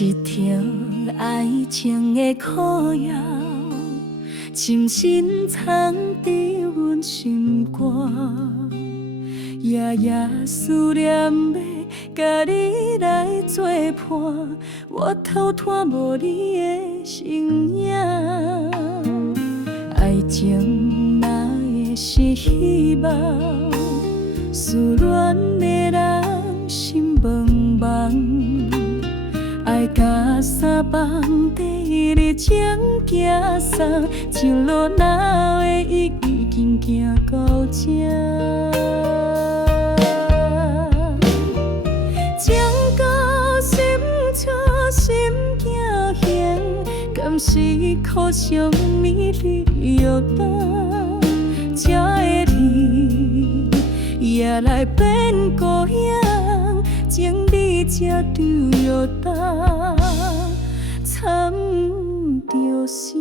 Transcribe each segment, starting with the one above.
一条爱情的苦药，深深藏伫阮心肝，夜夜思念要甲你来作伴，我偷拖无你的身影。爱情若会是希望，思恋的人心茫茫。爱甲三房底日情行送，情路哪会已经行到这？情到心错，心惊现，敢是苦伤美丽药单？这个你也来变孤影，情比这丢药单，惨着啥？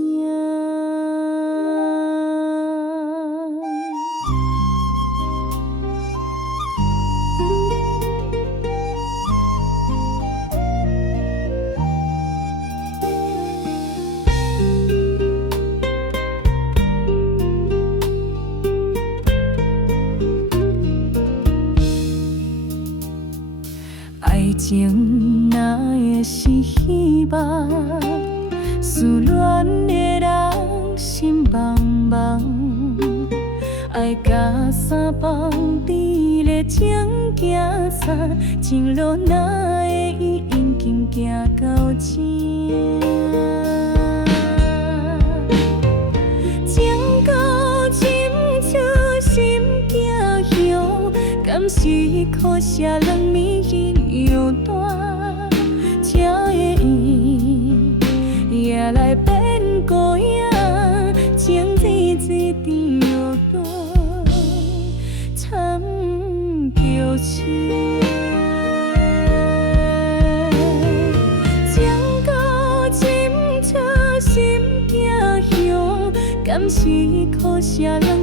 爱情哪会是希望？思恋的人心茫茫。爱甲三房底日情行送，情路哪会已经行到这？情到深处心惊响，敢是苦涩冷暝药单？这个伊也来变孤影，情字字甜药单，惨着啥？情到深处心惊响，敢是苦涩冷